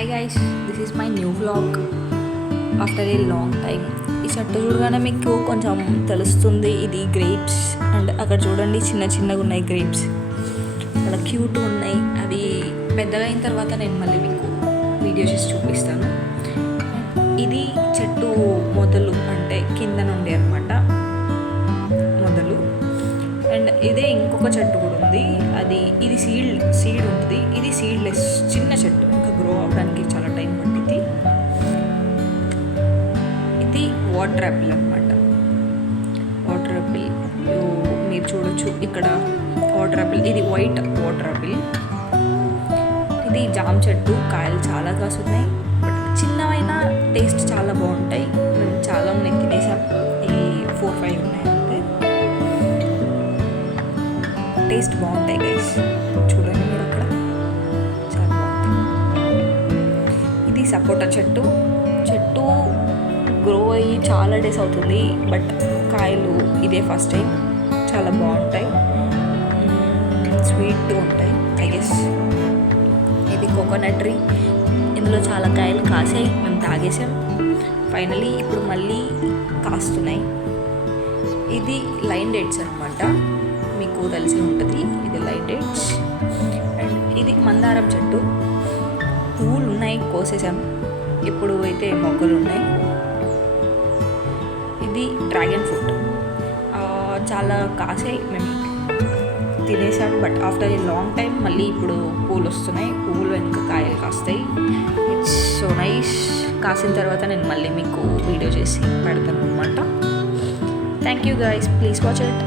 Hi guys, this is my new vlog after a long time. ఈ చెట్టు చూడగానే మీకు కొంచెం తెలుస్తుంది ఇది గ్రేప్స్. అండ్ అక్కడ చూడండి చిన్న చిన్నగా ఉన్నాయి గ్రేప్స్, చాలా క్యూట్గా ఉన్నాయి. అవి పెద్దగా అయిన తర్వాత నేను మళ్ళీ మీకు వీడియో చేసి చూపిస్తాను. ఇది చెట్టు మొదలు అంటే కింద నుండి అనమాట మొదలు. అండ్ ఇదే ఇంకొక చెట్టు కూడా ఉంది, ఇది సీడ్ ఉంటుంది. ఇది సీడ్లెస్ చిన్న చెట్టు, ఇంకా గ్రో అవడానికి చాలా టైం పట్టింది. ఇది వాటర్ యాపిల్ అనమాట. వాటర్ యాపిల్ మీరు చూడొచ్చు ఇక్కడ. వాటర్ యాపిల్ ఇది వైట్ వాటర్ యాపిల్. ఇది జామ చెట్టు, కాయలు చాలా కాసున్నాయి. బట్ చిన్నవైనా టేస్ట్ చాలా బాగుంటాయి. మేము చాలా ఉన్నాయి తినేసాం. ఈ 4-5 ఉన్నాయి అంతే. టేస్ట్ బాగుంటాయి గైస్, చూడండి మీరు అక్కడ చాలా బాగుంటాయి. ఇది సపోటా చెట్టు గ్రో అయ్యి చాలా డేస్ అవుతుంది. బట్ కాయలు ఇదే ఫస్ట్ టైం, చాలా బాగుంటాయి, స్వీట్ ఉంటాయి ఐ గెస్. ఇది కోకోనట్ ట్రీ, ఇందులో చాలా కాయలు కాసాయి, మేము తాగేసాం. ఫైనలీ ఇప్పుడు మళ్ళీ కాస్తున్నాయి. ఇది లైన్ డేట్స్ అనమాట, మీకు తెలిసి ఉంటుంది. ఇది లైన్ డేట్స్. అండ్ ఇది మందారం చెట్టు, పువ్వులు ఉన్నాయి, కోసేసాం. ఇప్పుడు అయితే మొక్కలు ఉన్నాయి. ఇది డ్రాగన్ ఫ్రూట్, చాలా కాసాయి, మేము తినేసాం. But after a long time మళ్ళీ ఇప్పుడు పూలు వస్తున్నాయి. పువ్వులు వెనుక కాయలు కాస్తాయి. It's so nice. కాసిన తర్వాత నేను మళ్ళీ మీకు వీడియో చేసి పెడతాను అనమాట. Thank you guys, please watch it.